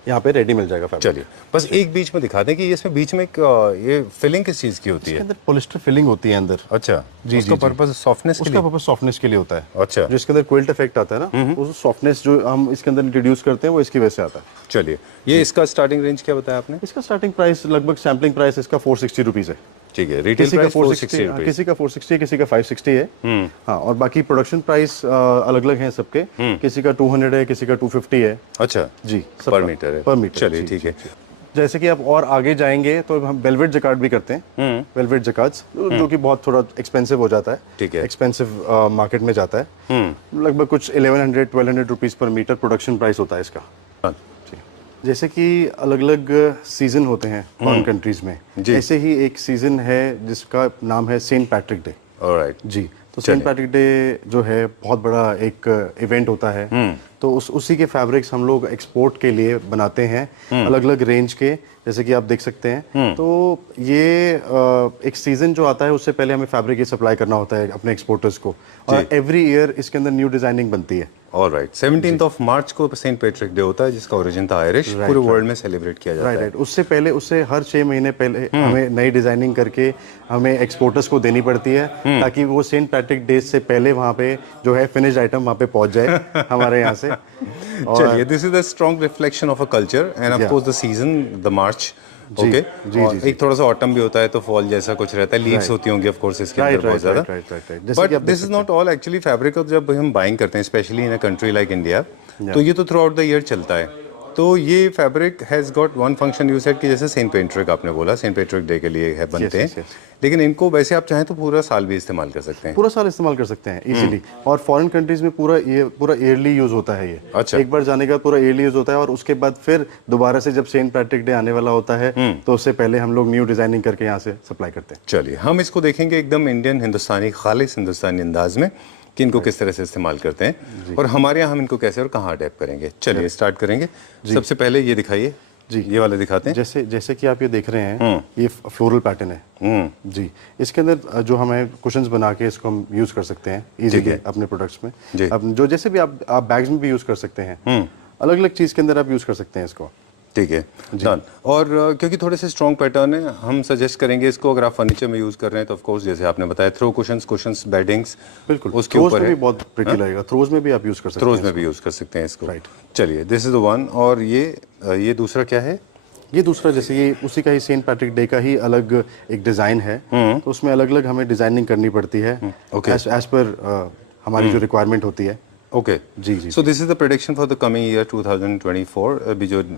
यहाँ पे रेडी मिल जाएगा फैब्रिक। चलिए बस एक बीच में दिखा दें कि इसमें बीच में एक ये फिलिंग किस चीज़ की होती इसके है? अंदर पॉलिस्टर फिलिंग होती है अंदर। अच्छा जी, उसका जी, जी। पर्पस सॉफ्टनेस के उसका लिए? पर्पस सॉफ्टनेस के लिए होता है। अच्छा जो इसके अंदर क्विल्ट इफेक्ट आता है ना, वो सॉफ्टनेस जो हम इसके अंदर इंट्रोड्यूस करते हैं वो इसकी वजह से आता है। चलिए ये इसका स्टार्टिंग रेंज क्या बताया आपने? इसका स्टार्टिंग प्राइस लगभग सैम्पलिंग प्राइस इसका 460 रुपीज़ है। ठीक है, रिटेल किसी का प्राइस 460 ₹460। किसी का 460 किसी का 560 है। हाँ, और बाकी प्रोडक्शन प्राइस अलग अलग हैं सबके। किसी का 200 है, किसी का 250 है। अच्छा जी, पर सबका। मीटर है? पर मीटर। चलिए जी, ठीक जी, है। जी। जैसे कि आप और आगे जाएंगे तो हम वेलवेट जकार्ड भी करते हैं। वेलवेट जकार्ड्स जो कि बहुत थोड़ा एक्सपेंसिव हो जाता है। ठीक है। एक्सपेंसिव मार्केट में जाता है। लगभग कुछ 1100-1200 रुपीज़ पर मीटर प्रोडक्शन प्राइस होता है इसका। जी। जैसे कि अलग अलग सीजन होते हैं फॉरेन कंट्रीज में, ऐसे ही एक सीजन है जिसका नाम है सेंट पैट्रिक डे। ऑलराइट। जी, तो सेंट पैट्रिक डे जो है बहुत बड़ा एक इवेंट होता है। तो उसी के फैब्रिक्स हम लोग एक्सपोर्ट के लिए बनाते हैं, अलग अलग रेंज के, जैसे कि आप देख सकते हैं। तो ये एक सीजन जो आता है उससे पहले हमें फैब्रिक ये सप्लाई करना होता है अपने एक्सपोर्टर्स को, और एवरी ईयर इसके अंदर न्यू डिजाइनिंग बनती है। ऑलराइट, 17th ऑफ मार्च को सेंट पैट्रिक डे होता है जिसका ओरिजिन था आयरिश, पूरे वर्ल्ड में सेलिब्रेट किया जाता है। राइट। उससे पहले, उससे हर 6 महीने पहले हमें नई डिजाइनिंग करके हमें एक्सपोर्टर्स को देनी पड़ती है, ताकि वो सेंट पैट्रिक डे से पहले वहाँ पे जो है फिनिश्ड आइटम वहाँ पे पहुँच जाए हमारे यहाँ से। चलिए, this is the strong reflection of a culture and of course the season, the March. Okay जी, एक थोड़ा सा ऑटम भी होता है तो फॉल जैसा कुछ रहता है, लीव्स होती होंगी ऑफ कोर्स इसके अंदर बहुत ज्यादा। But this is not all actually fabric. जब हम बाइंग करते हैं specially in a country like India, तो ये तो थ्रू आउट द ईयर चलता है। तो ये fabric has got one function, you said कि जैसे सेंट पैट्रिक आपने बोला, सेंट पैट्रिक डे के लिए है बनते हैं, लेकिन इनको वैसे आप चाहें तो पूरा साल भी इस्तेमाल कर सकते हैं। पूरा साल इस्तेमाल कर सकते हैं इजीली। और फॉरेन कंट्रीज में पूरा ईयरली यूज होता है ये। अच्छा। एक बार जाने के बाद पूरा ईयरली यूज होता है, और उसके बाद फिर दोबारा से जब सेंट पैट्रिक डे आने वाला होता है तो उससे पहले हम लोग न्यू डिजाइनिंग करके यहाँ से सप्लाई करते हैं। चलिए हम इसको देखेंगे एकदम इंडियन, हिंदुस्तानी, खालिस हिंदुस्तानी अंदाज में कि इनको किस तरह से इस्तेमाल करते हैं और हमारे यहाँ हम इनको कैसे और कहाँ अडेप्ट करेंगे। चलिए स्टार्ट करेंगे। सबसे पहले ये दिखाइए जी, ये वाले दिखाते हैं। जैसे कि आप ये देख रहे हैं, ये फ्लोरल पैटर्न है जी। इसके अंदर जो हमें कुशन्स बना के इसको हम यूज कर सकते हैं इजीली अपने प्रोडक्ट्स में। अब जो जैसे भी आप बैग्स में भी यूज कर सकते हैं, अलग अलग चीज के अंदर आप यूज कर सकते हैं इसको। ठीक है, डन। और क्योंकि थोड़े से स्ट्रॉन्ग पैटर्न है, हम सजेस्ट करेंगे इसको अगर आप फर्नीचर में यूज कर रहे हैं तो ऑफ कोर्स जैसे आपने बताया थ्रो कुशंस, बेडिंग्स, बिल्कुल उसके ऊपर भी बहुत प्रिटी लगेगा। थ्रोज में भी आप यूज कर सकते हैं, थ्रोज में भी यूज कर सकते हैं इसको। राइट। चलिए दिस इज द वन। और ये दूसरा क्या है? ये दूसरा, जैसे ये उसी का ही सेंट पैट्रिक डे का ही अलग एक डिजाइन है, तो उसमें अलग अलग हमें डिजाइनिंग करनी पड़ती है एज पर हमारी जो रिक्वायरमेंट होती है। ओके जी। So this is the prediction for the coming year 2024,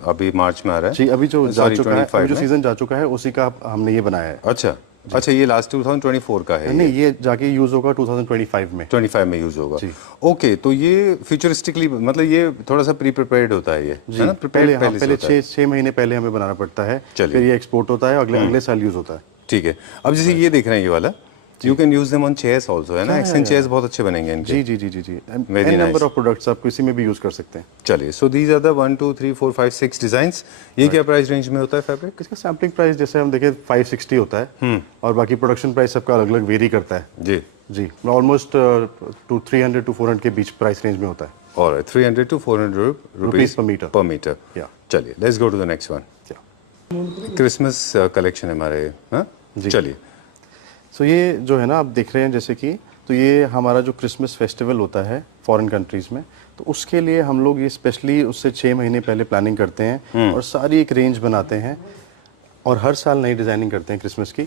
अभी मार्च में आ रहा है जी। अभी जो जा चुका है, अभी जो सीजन जा चुका है उसी का हमने ये बनाया है। अच्छा, ये लास्ट 2024 का है? नहीं, ये जाके यूज होगा 2025 में। 25 में यूज होगा। ओके, तो ये फ्यूचरिस्टिकली, मतलब ये थोड़ा सा प्री प्रिपेयर्ड होता है, ये है ना? पहले 6 महीने पहले हमें बनाना पड़ता है, फिर ये एक्सपोर्ट होता है, अगले साल यूज होता है। ठीक है। अब जैसे ये देख रहे हैं, ये वाला you can use them on chairs also, है ना? एक्सचेंज चेयर्स बहुत अच्छे बनेंगे इनके। जी। एन नंबर ऑफ प्रोडक्ट्स आप किसी में भी यूज कर सकते हैं। चलिए, so these are the 1 2 3 4 5 6 designs. ये क्या प्राइस रेंज में होता है फैब्रिक? इसका सैम्पलिंग प्राइस जैसे हम देखें 560 होता है, और बाकी प्रोडक्शन प्राइस सबका अलग अलग वेरी करता है। जी ऑलमोस्ट 300 to 400 के बीच प्राइस रेंज में होता है। Alright, 300 to 400 rupees per metre. चलिए let's go to the next one. Christmas collection है हमारे। हाँ चलिए। सो ये जो है ना, आप देख रहे हैं जैसे कि, तो ये हमारा जो क्रिसमस फेस्टिवल होता है फॉरेन कंट्रीज़ में, तो उसके लिए हम लोग ये स्पेशली उससे 6 महीने पहले प्लानिंग करते हैं और सारी एक रेंज बनाते हैं, और हर साल नई डिज़ाइनिंग करते हैं क्रिसमस की,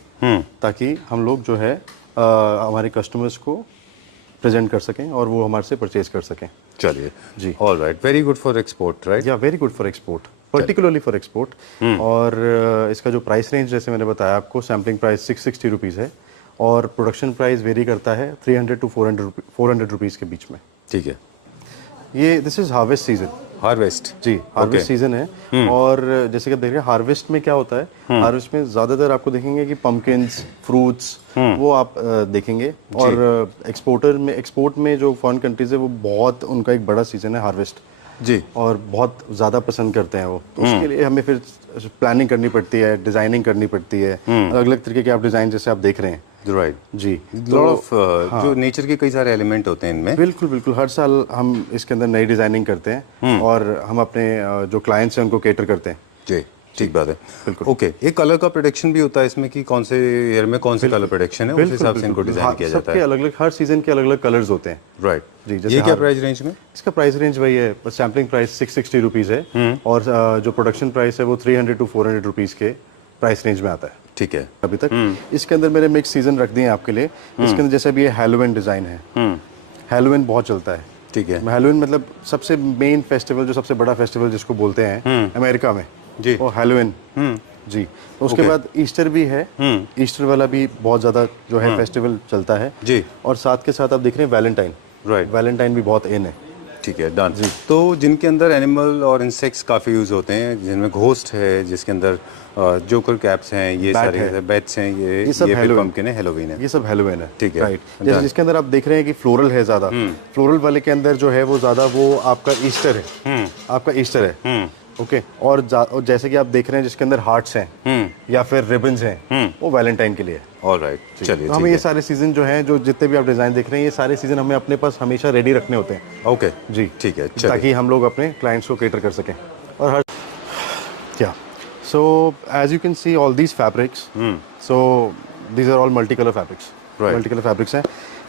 ताकि हम लोग जो है हमारे कस्टमर्स को प्रेजेंट कर सकें और वो हमारे से परचेज कर सकें। चलिए जी। Alright, very good for export, right? या very good for export, particularly for export. और इसका जो प्राइस रेंज जैसे मैंने बताया आपको, सैम्पलिंग प्राइस 660 रुपीज़ है, और प्रोडक्शन प्राइस वेरी करता है 300 to 400 रुपीज़ के बीच में। ठीक है। ये this is harvest season. Harvest जी, हार्वेस्ट सीजन है। और जैसे कि आप देख रहे हैं, हार्वेस्ट में क्या होता है, हार्वेस्ट में ज़्यादातर आपको देखेंगे कि पम्पकिन्स, फ्रूट्स, वो आप देखेंगे। और एक्सपोर्ट में जो फॉरेन कंट्रीज है, वो बहुत, उनका एक बड़ा सीजन है हार्वेस्ट जी, और बहुत ज़्यादा पसंद करते हैं वो। तो उसके लिए हमें फिर प्लानिंग करनी पड़ती है, डिज़ाइनिंग करनी पड़ती है, अलग अलग तरीके के आप डिज़ाइन जैसे आप देख रहे हैं, राइट जी। लॉट ऑफ जो नेचर के कई सारे एलिमेंट होते हैं इनमें। बिल्कुल बिल्कुल, हर साल हम इसके अंदर नई डिज़ाइनिंग करते हैं और हम अपने जो क्लाइंट्स हैं उनको केटर करते हैं। जी, ठीक बात है। बिल्कुल। ओके, एक कलर का प्रोडक्शन भी होता है इसमें कि कौन से ईयर में कौन से कलर प्रोडक्शन है, उस हिसाब से इनको डिजाइन किया जाता सबके है। अलग अलग, हर सीजन के अलग अलग कलर्स होते हैं। राइट जी, जैसे ये क्या प्राइस रेंज में? इसका प्राइस रेंज वही है, बस सैम्पलिंग प्राइस 660 रुपीज़ है और जो प्रोडक्शन प्राइस है वो 300 to 400 रुपीज़ के प्राइस रेंज में आता है ठीक है। अभी तक। इसके अंदर मैंने मिक्स सीजन रख दिए हैं आपके लिए। इसके अंदर जैसे अभी ये हैलोवीन डिज़ाइन है, हैलोवीन बहुत चलता है। ठीक है। हैलोवीन मतलब सबसे मेन फेस्टिवल, जो सबसे बड़ा फेस्टिवल जिसको बोलते हैं अमेरिका में, जी। वो हैलोवीन। जी, उसके बाद ईस्टर भी है। ईस्टर वाला भी बहुत ज़्यादा जो है फेस्टिवल चलता है जी। और साथ के साथ आप देख रहे हैं वैलेंटाइन। राइट, वैलेंटाइन भी बहुत इन है। ठीक है, डन। तो जिनके अंदर एनिमल और इंसेक्ट्स काफ़ी यूज़ होते हैं, जिनमें घोस्ट है, जिसके अंदर जोकर कैप्स हैं, ये Bat सारे है। बैट्स हैं, ये सब ये Halloween। पम्पकिन है, हेलोवीन है। ये सब हैलोवीन है। ठीक है। राइट, जैसे जिसके अंदर आप देख रहे हैं कि फ्लोरल है ज़्यादा। फ्लोरल वाले के अंदर जो है वो ज़्यादा वो आपका ईस्टर है। आपका ईस्टर है। ओके, और जैसे कि आप देख रहे हैं जिसके अंदर हार्ट्स हैं या फिर रिबन्स हैं, वो वैलेंटाइन के लिए है। ऑलराइट, चलिए, तो हमें ये सारे सीजन जो हैं, जो जितने भी आप डिज़ाइन देख रहे हैं, ये सारे सीजन हमें अपने पास हमेशा रेडी रखने होते हैं। ओके जी, ठीक है, चलिए। ताकि हम लोग अपने क्लाइंट्स को केटर कर सकें। और हर क्या, so as you can see all these fabrics, so these are all multi colour fabrics. Right. Multi colour fabrics हैं।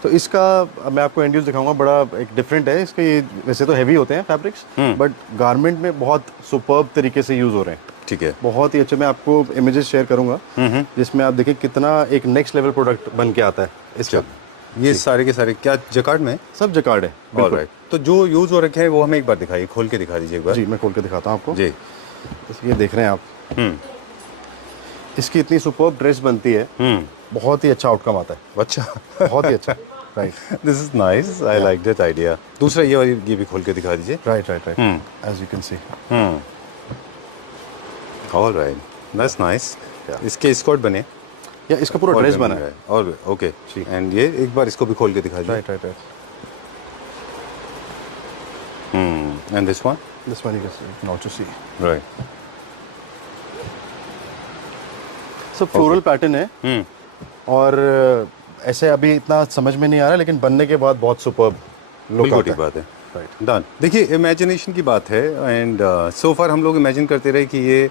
तो इसका मैं आपको इंड्यूस दिखाऊंगा, बड़ा एक डिफरेंट है इसके। ये वैसे तो हैवी होते हैं फैब्रिक्स, बट गारमेंट में बहुत सुपर्ब तरीके से यूज़ हो रहे हैं। ठीक है। बहुत ही अच्छे। मैं आपको इमेजेस शेयर करूंगा जिसमें आप देखिए कितना एक नेक्स्ट लेवल प्रोडक्ट बन के आता है इसका। ये सारे के सारे क्या जकार्ड में? सब जकार्ड है। ऑलराइट, तो जो यूज़ हो रखे हैं वो हमें एक बार दिखाइए, खोल के दिखा दीजिए एक बार। जी, मैं खोल के दिखाता हूँ आपको। जी। ये देख रहे हैं आप, इसकी इतनी सुपर्ब ड्रेस बनती है, बहुत ही अच्छा आउटकम आता है। अच्छा, बहुत ही अच्छा। Right, this is nice, I like that idea. दूसरा ये वाली, ये भी खोल के दिखा दीजिए। Right, as you can see. Alright, that's nice. इसके स्कर्ट बने या इसका पूरा ड्रेस बना है। और ओके, एंड ये एक बार इसको भी खोल के दिखा दीजिए। Right. And this one? This one you can also see. Right. सब फ्लोरल पैटर्न है और ऐसे अभी इतना समझ में नहीं आ रहा, लेकिन बनने के बाद बहुत सुपर्ब लुक बिल्कुल आता ठीक है। बात है। Right, done. देखिए, इमेजिनेशन की बात है एंड सो फार हम लोग इमेजिन करते रहे कि ये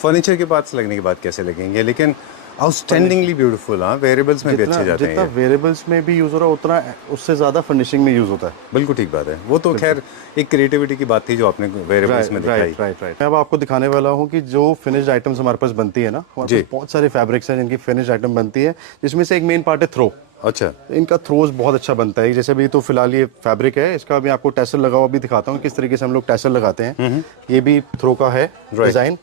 फर्नीचर के पास लगने के बाद कैसे लगेंगे, लेकिन आउटस्टैंडिंगली ब्यूटीफुल। हाँ, वेरिएबल्स में भी अच्छे जाते हैं जितना ये। वेरिएबल्स में भी यूज़ हो रहा है, उतना उससे ज़्यादा फर्निशिंग में यूज़ होता है। बिल्कुल ठीक बात है। वो तो खैर एक क्रिएटिविटी की बात थी जो आपने वेरिएबल्स में दिखाई। राइट। मैं अब आपको दिखाने वाला हूँ कि जो फिनिश्ड आइटम्स हमारे पास बनती है ना, हमारे जी। पास बहुत सारे फैब्रिक्स हैं जिनकी फिनिश्ड आइटम बनती है, जिसमें से एक मेन पार्ट है थ्रो। अच्छा, इनका थ्रोज बहुत अच्छा बनता है। जैसे अभी तो फिलहाल ये फैब्रिक है, इसका मैं आपको टैसल लगा हुआ भी दिखाता हूँ किस तरीके से हम लोग टैसल लगाते हैं। ये भी थ्रो का है डिजाइन।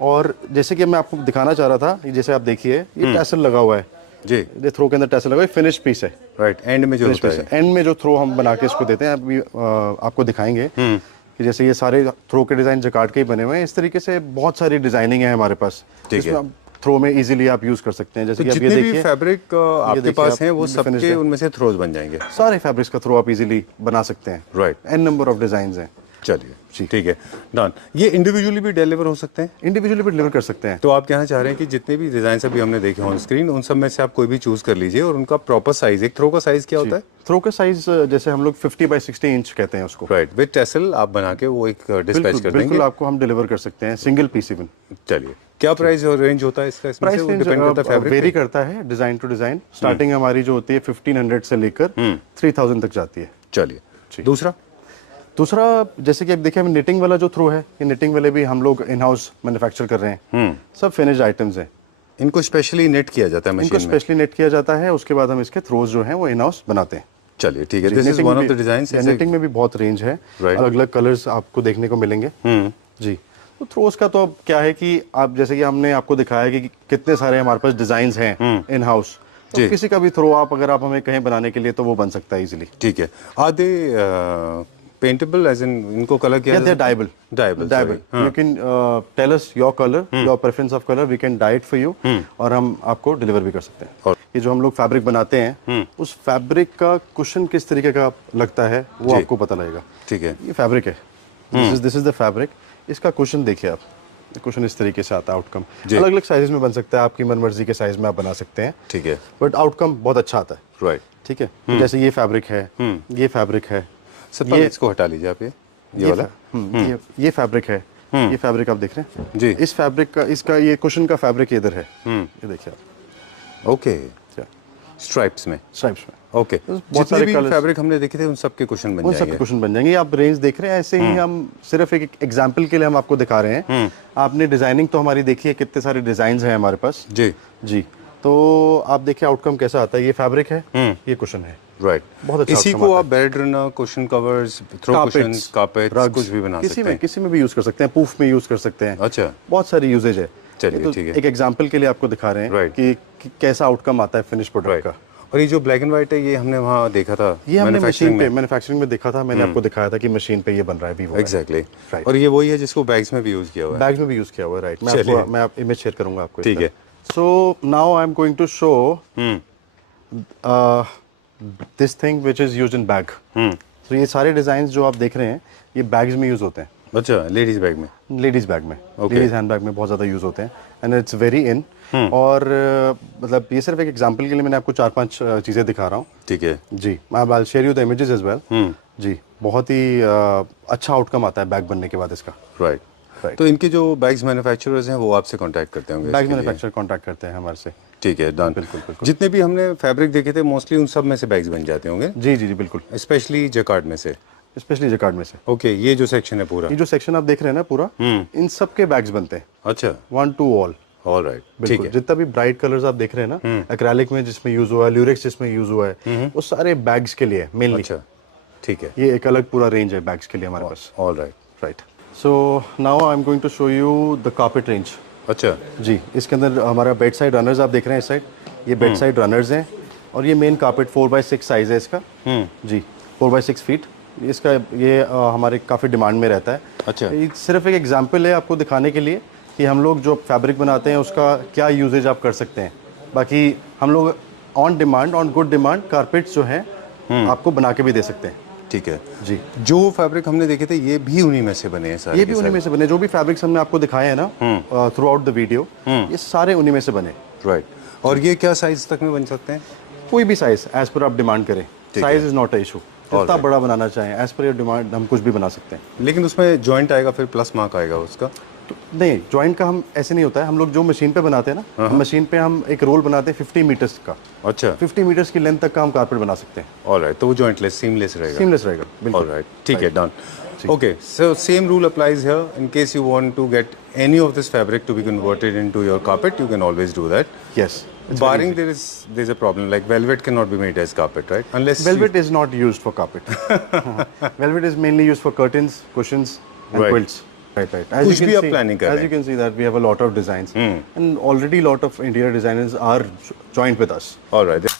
और जैसे कि मैं आपको दिखाना चाह रहा था, जैसे आप देखिए ये टैसल लगा हुआ है। जी। ये थ्रो के अंदर टैसल लगा हुआ है, फिनिश पीस है। राइट, एंड में जो होता है। एंड में जो थ्रो हम बना के इसको देते हैं, अभी आपको दिखाएंगे कि जैसे ये सारे थ्रो के डिजाइन जकार्ड के ही बने हुए हैं। इस तरीके से बहुत सारी डिजाइनिंग है हमारे पास, ठीक है। थ्रो में इजीली आप यूज कर सकते हैं। जैसे कि आप ये जितने भी देखिए, फैब्रिक आपके देखिए पास आप, हैं वो ये finished सबके है। उनमें से थ्रोज बन जाएंगे। सारे फैब्रिक्स का थ्रो आप इजीली बना सकते हैं। Right, an number of design हैं। चलिए, ठीक है, डन। ये इंडिविजुअली भी डिलीवर हो सकते हैं? इंडिविजुअली भी डिलीवर कर सकते हैं। तो आप कहना चाह रहे हैं कि जितने भी डिजाइन अभी हमने देखे ऑन स्क्रीन, उन सब में से आप कोई भी चूज कर लीजिए और उनका प्रॉपर साइज, एक थ्रो का साइज क्या होता है? थ्रो का साइज जैसे हम लोग 50 बाई 60 इंच कहते हैं उसको। राइट, विद टेसल आप बना के वो एक डिस्पैच कर देंगे। बिल्कुल आपको हम डिलीवर कर सकते हैं, सिंगल पीस इवन। चलिए, क्या प्राइस और रेंज होता है इसका? इसमें से प्राइस वो डिपेंड करता है फैब्रिक वेरी पे? करता है डिजाइन टू डिजाइन। स्टार्टिंग हमारी जो होती है 1500 से लेकर 3000 तक जाती है। चलिए, दूसरा जैसे कि आप देखिए, निटिंग वाला जो थ्रो है, ये निटिंग वाले भी हम लोग इन हाउस मैन्युफैक्चर कर रहे हैं। सब फिनिश्ड आइटम्स हैं। इनको स्पेशली नेट किया जाता है इनको मशीन में? स्पेशली नेट किया जाता है, उसके बाद हम इसके थ्रोज जो हैं वो इन हाउस बनाते हैं। चलिए, ठीक है। This is one of the designs. Knitting में भी बहुत रेंज है, अलग अलग कलर्स आपको देखने को मिलेंगे। जी, तो थ्रोज का तो अब क्या है कि आप जैसे कि हमने आपको दिखाया कि कितने सारे हमारे पास डिजाइन हैं इन हाउस, तो किसी का भी थ्रो आप अगर आप हमें कहीं बनाने के लिए, तो वो बन सकता है इजीली। ठीक है। Are they paintable, as in इनको कलर किया जाता है? Dyeable. You can tell us your colour, your preference of colour, we can dye it for you, और हम आपको डिलीवर भी कर सकते हैं। और ये जो हम लोग फैब्रिक बनाते हैं, उस फैब्रिक का कुशन किस तरीके का लगता है वो आपको पता लगेगा। ठीक है। ये फैब्रिक है, दिस इज द फैब्रिक। इसका कुशन देखिए आप, कुशन इस तरीके से आता है आउटकम। जी। अलग अलग साइजेस में बन सकता है, आपकी मनमर्जी के साइज में आप बना सकते हैं, ठीक है, बट आउटकम बहुत अच्छा आता है। राइट। ठीक है, तो जैसे ये फैब्रिक है, ये फैब्रिक है, सर ये इसको हटा लीजिए आप, ये वाला। ये फैब्रिक है, ये फैब्रिक आप देख रहे हैं जी। इस फैब्रिक का, इसका ये कुशन का फैब्रिक इधर है, ये देखिए आप, ओके, स्ट्राइप्स में, स्ट्राइप्स में ओके। बहुत जितने सारे भी colours- फैब्रिक हमने देखे थे उन सब के कुशन बन उन सब जाएंगे। के कुशन बन जाएंगे। ये आप रेंज देख रहे हैं, ऐसे ही हम सिर्फ एक एग्जांपल के लिए हम आपको दिखा रहे हैं। आपने डिजाइनिंग तो हमारी देखी है, कितने सारे डिजाइन हैं हमारे पास। जी जी, तो आप देखिए आउटकम कैसा आता है। ये फैब्रिक है, ये कुशन है, राइट। बहुत अच्छा इसी outcome को आता आप bed runner, cushion covers, throw cushions, carpets, rugs, कुछ भी बना सकते हैं। किसी में भी यूज कर सकते हैं, पूफ में यूज कर सकते हैं। अच्छा, बहुत सारी यूजेज है। चलिए, ये तो ठीक है। एक एग्जांपल के लिए आपको दिखा रहे हैं Right. कि कैसा आउटकम आता है फिनिश प्रोडक्ट राइट। का। और ये जो ब्लैक एंड व्हाइट है, ये हमने वहाँ देखा था ये हमने manufacturing मशीन पे, मैन्युफैक्चरिंग में देखा था, मैंने आपको दिखाया था कि मशीन पे ये बन रहा है Vivo का। एग्जैक्टली। Right. और ये वही है जिसको बैग्स में भी यूज किया हुआ है। बैग्स में भी यूज किया हुआ है, राइट। चलिए। मैं आप इमेज शेयर करूंगा आपको। ठीक है। So now I am going to show this thing which is used in bag. तो ये सारे डिजाइन जो आप देख रहे हैं, ये बैग्स में यूज होते हैं, अच्छा, लेडीज बैग में। लेडीज बैग में, Okay. लेडीज हैंड बैग में बहुत ज़्यादा यूज़ होते हैं, एंड इट्स वेरी इन। और मतलब ये सिर्फ एक एग्जांपल के लिए मैंने आपको 4-5 चीज़ें दिखा रहा हूँ। ठीक है। जी, I will share you the images as well. जी, बहुत ही अच्छा आउटकम आता है बैग बनने के बाद इसका। राइट। Right. तो इनके जो बैग्स मैन्युफैक्चरर्स हैं वो आपसे कांटेक्ट करते होंगे बैग इसके लिए? मैन्युफैक्चर कॉन्टैक्ट करते हैं हमारे से। ठीक है, डन। बिल्कुल, बिल्कुल। जितने भी हमने फैब्रिक देखे थे मोस्टली उन सब में से बैग्स बन जाते होंगे, जी जी जी, बिल्कुल, स्पेशली जकार्ड में से। स्पेशली जकार्ड में से। ओके, ये जो सेक्शन है पूरा। ये जो सेक्शन आप देख रहे हैं ना पूरा, इन सब के बैग्स बनते हैं, अच्छा, 1 to all। ऑल राइट, ठीक बिल्कुल, है। जितना भी ब्राइट कलर्स आप देख रहे हैं ना, एक्रेलिक में जिसमें यूज हुआ है, ल्यूरेक्स जिसमें यूज हुआ है, वो सारे बैग्स के लिए मेनली। अच्छा, ठीक है, ये एक अलग पूरा रेंज है बैग्स के लिए हमारे पास। All right. Right. So now I am going to show you the carpet range. अच्छा, जी, इसके अंदर हमारा बेड साइड रनर्स आप देख रहे हैं इस साइड, ये बेड साइड रनर्स हैं, और ये मेन कार्पेट 4x6 साइज है इसका। जी, 4x6 फीट इसका। ये हमारे काफ़ी डिमांड में रहता है। अच्छा। ये सिर्फ एक एग्जांपल है आपको दिखाने के लिए कि हम लोग जो फैब्रिक बनाते हैं उसका क्या यूजेज आप कर सकते हैं। बाकी हम लोग on demand, on good demand carpets जो हैं आपको बना के भी दे सकते हैं। ठीक है जी, जो फैब्रिक हमने देखे थे ये भी उन्हीं में से बने हैं सारे ये के भी उन्हीं सारे? में से बने। जो भी फैब्रिक्स हमने आपको दिखाए हैं ना थ्रू आउट द वीडियो, ये सारे उन्हीं में से बने। राइट। और ये क्या साइज तक में बन सकते हैं? कोई भी साइज एज पर आप डिमांड करें, ठीक साइज है। Is not a issue. जितना बड़ा बनाना चाहें एज पर योर डिमांड हम कुछ भी बना सकते हैं। लेकिन उसमें जॉइंट आएगा, फिर प्लस मार्क आएगा उसका। तो नहीं, जॉइंट का हम ऐसे नहीं होता है। हम लोग जो मशीन पे बनाते हैं ना, मशीन पे हम एक रोल बनाते हैं 50 मीटर्स का। अच्छा, 50 मीटर्स की लेंथ तक का हम कारपेट बना सकते हैं। All right. तो वो जॉइंटलेस, सीमलेस रहेगा। सीमलेस रहेगा, ऑल बिल्कुल। राइट, ठीक है, done. Okay, so same rule applies here. In case you want to get any of this fabric to be converted into your carpet, you can always do that. Yes. Barring there's a problem, like velvet cannot be made as carpet, right? Unless Velvet is not used for carpet. Velvet is mainly used for curtains, cushions, and Right. quilts. Right. कुछ भी आप planning कर as रहे you can see that we have a lot of designs, and already lot of interior designers are joined with us. all right.